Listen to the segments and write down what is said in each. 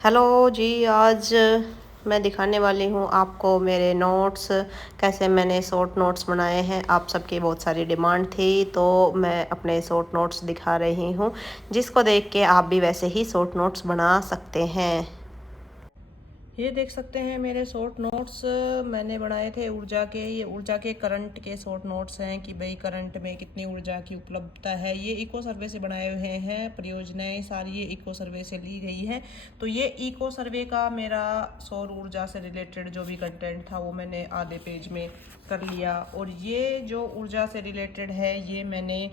Hello जी, आज मैं दिखाने वाली हूँ आपको मेरे नोट्स, कैसे मैंने शॉर्ट नोट्स बनाए हैं। आप सबकी बहुत सारी डिमांड थी तो मैं अपने शॉर्ट नोट्स दिखा रही हूँ, जिसको देख के आप भी वैसे ही शॉर्ट नोट्स बना सकते हैं। ये देख सकते हैं मेरे शॉर्ट नोट्स मैंने बनाए थे ऊर्जा के। ये ऊर्जा के करंट के शॉर्ट नोट्स हैं कि भाई करंट में कितनी ऊर्जा की उपलब्धता है। ये इको सर्वे से बनाए हुए हैं, परियोजनाएं सारी ये इको सर्वे से ली गई हैं। तो ये इको सर्वे का मेरा सौर ऊर्जा से रिलेटेड जो भी कंटेंट था वो मैंने आधे पेज में कर लिया। और ये जो ऊर्जा से रिलेटेड है ये मैंने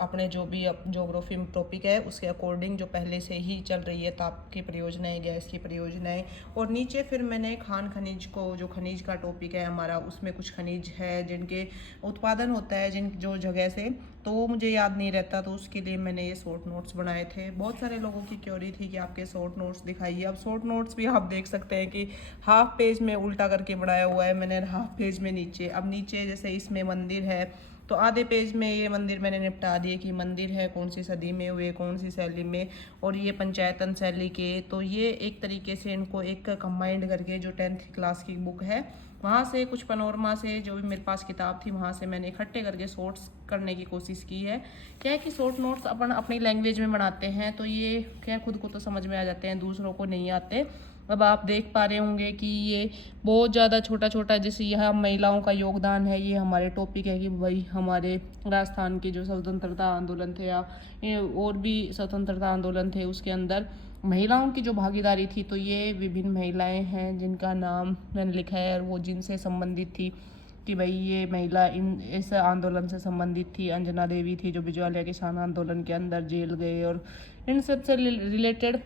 अपने जो भी ज्योग्राफी टॉपिक है उसके अकॉर्डिंग जो पहले से ही चल रही है, ताप की परियोजनाएं, गैस की परियोजनाएं। और नीचे फिर मैंने खान खनिज को, जो खनिज का टॉपिक है हमारा, उसमें कुछ खनिज है जिनके उत्पादन होता है जिन जो जगह से, तो वो मुझे याद नहीं रहता, तो उसके लिए मैंने ये शॉर्ट नोट्स बनाए थे। बहुत सारे लोगों की क्वेरी थी कि आपके शॉर्ट नोट्स दिखाइए। अब शॉर्ट नोट्स भी आप देख सकते हैं कि हाफ पेज में उल्टा करके बनाया हुआ है मैंने, हाफ पेज में नीचे। अब नीचे जैसे इसमें मंदिर है तो आधे पेज में ये मंदिर मैंने निपटा दिए कि मंदिर है कौन सी सदी में हुए, कौन सी शैली में, और ये पंचायतन शैली के। तो ये एक तरीके से इनको एक कंबाइंड करके जो 10th क्लास की बुक है वहाँ से, कुछ पनोरमा से जो भी मेरे पास किताब थी वहाँ से मैंने इकट्ठे करके शॉर्ट्स करने की कोशिश की है। क्या है कि शॉर्ट नोट्स अपन अपनी लैंग्वेज में बनाते हैं तो ये क्या खुद को तो समझ में आ जाते हैं, दूसरों को नहीं आते। अब आप देख पा रहे होंगे कि ये बहुत ज़्यादा छोटा छोटा, जैसे यह महिलाओं का योगदान है, ये हमारे टॉपिक है कि भाई हमारे राजस्थान के जो स्वतंत्रता आंदोलन थे या और भी स्वतंत्रता आंदोलन थे उसके अंदर महिलाओं की जो भागीदारी थी, तो ये विभिन्न महिलाएं हैं जिनका नाम मैंने लिखा है और वो जिनसे संबंधित थी कि भाई ये महिला इन इस आंदोलन से संबंधित थी। अंजना देवी थी जो बिजवालिया किसान आंदोलन के अंदर जेल गए, और इन सब से रिलेटेड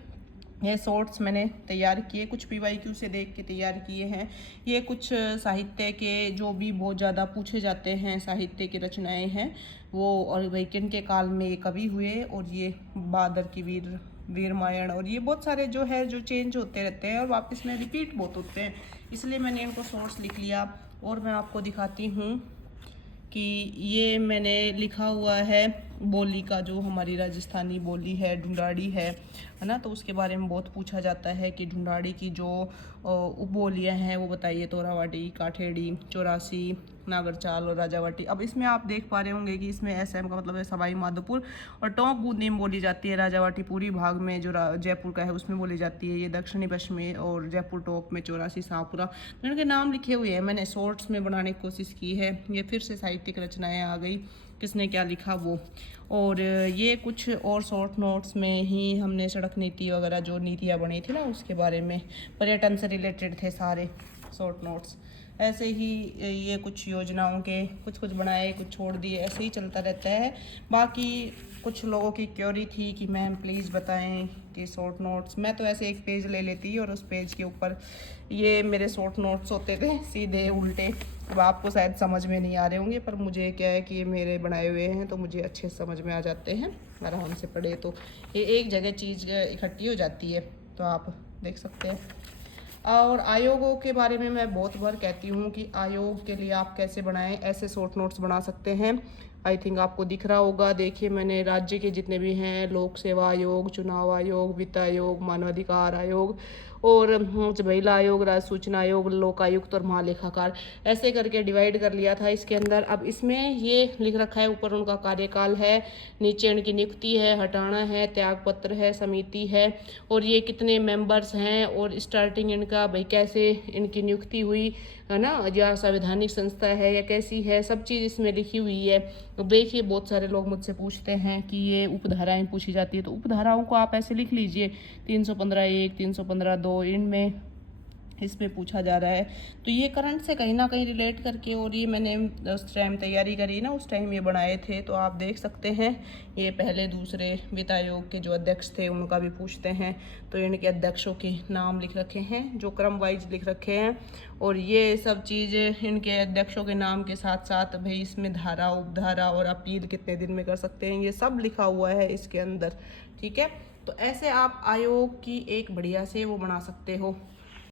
ये शॉर्ट्स मैंने तैयार किए, कुछ PYQ से देख के तैयार किए हैं। ये कुछ साहित्य के जो भी बहुत ज़्यादा पूछे जाते हैं साहित्य की रचनाएं हैं वो, और वैकन के काल में ये कवि हुए, और ये बादर की वीर रामायण, और ये बहुत सारे जो है जो चेंज होते रहते हैं और वापस में रिपीट बहुत होते हैं, इसलिए मैंने इनको शॉर्ट्स लिख लिया। और मैं आपको दिखाती हूँ कि ये मैंने लिखा हुआ है बोली का, जो हमारी राजस्थानी बोली है ढूंढाड़ी है ना, तो उसके बारे में बहुत पूछा जाता है कि ढूंढाड़ी की जो उपबोलियाँ हैं वो बताइए। तोरावाटी, काठेड़ी, चौरासी, नागरचाल और राजावाटी। अब इसमें आप देख पा रहे होंगे कि इसमें SM का मतलब है सवाई माधोपुर, और टोंक बूंदी में बोली जाती है। राजावाटी पूरी भाग में जो जयपुर का है उसमें बोली जाती है। ये दक्षिणी पश्चिमी और जयपुर टोंक में, चौरासी, शाहपुरा, तो इनके नाम लिखे हुए हैं। मैंने शॉर्ट्स में बनाने की कोशिश की है। ये फिर से साहित्यिक रचनाएं आ गई, किसने क्या लिखा वो। और ये कुछ और शॉर्ट नोट्स में ही हमने सड़क नीति वगैरह जो नीतियाँ बनी थी ना उसके बारे में, पर्यटन से रिलेटेड थे सारे शॉर्ट नोट्स। ऐसे ही ये कुछ योजनाओं के कुछ कुछ बनाए, कुछ छोड़ दिए, ऐसे ही चलता रहता है। बाकी कुछ लोगों की क्वेरी थी कि मैम प्लीज़ बताएं कि शॉर्ट नोट्स, मैं तो ऐसे एक पेज ले लेती और उस पेज के ऊपर ये मेरे शॉर्ट नोट्स होते थे सीधे उल्टे। अब आपको शायद समझ में नहीं आ रहे होंगे, पर मुझे क्या है कि ये मेरे बनाए हुए हैं तो मुझे अच्छे से समझ में आ जाते हैं, आराम से पढ़े तो ये एक जगह चीज़ इकट्ठी हो जाती है। तो आप देख सकते हैं। और आयोगों के बारे में मैं बहुत बार कहती हूँ कि आयोग के लिए आप कैसे बनाएं, ऐसे शॉर्ट नोट्स बना सकते हैं। आई थिंक आपको दिख रहा होगा, देखिए मैंने राज्य के जितने भी हैं, लोक सेवा आयोग, चुनाव आयोग, वित्त आयोग, मानवाधिकार आयोग, और महिला आयोग, राज्य सूचना आयोग, लोकायुक्त और महालेखाकार, ऐसे करके डिवाइड कर लिया था इसके अंदर। अब इसमें ये लिख रखा है, ऊपर उनका कार्यकाल है, नीचे उनकी नियुक्ति है, हटाना है, त्याग पत्र है, समिति है, और ये कितने मेंबर्स हैं, और स्टार्टिंग इनका भाई कैसे इनकी नियुक्ति हुई है ना, या संवैधानिक संस्था है या कैसी है, सब चीज़ इसमें लिखी हुई है। तो देखिए बहुत सारे लोग मुझसे पूछते हैं कि ये उपधाराएं पूछी जाती है, तो उपधाराओं को आप ऐसे लिख लीजिए 315(1), 315(2), इनमें इसमें पूछा जा रहा है। तो ये करंट से कहीं ना कहीं रिलेट करके, और ये मैंने उस टाइम तैयारी करी ना, उस टाइम ये बनाए थे, तो आप देख सकते हैं। ये पहले दूसरे वित्त आयोग के जो अध्यक्ष थे उनका भी पूछते हैं, तो इनके अध्यक्षों के नाम लिख रखे हैं जो क्रम वाइज लिख रखे हैं। और ये सब चीज़ें इनके अध्यक्षों के नाम के साथ साथ भाई इसमें धारा, उपधारा और अपील कितने दिन में कर सकते हैं, ये सब लिखा हुआ है इसके अंदर। ठीक है, तो ऐसे आप आयोग की एक बढ़िया से वो बना सकते हो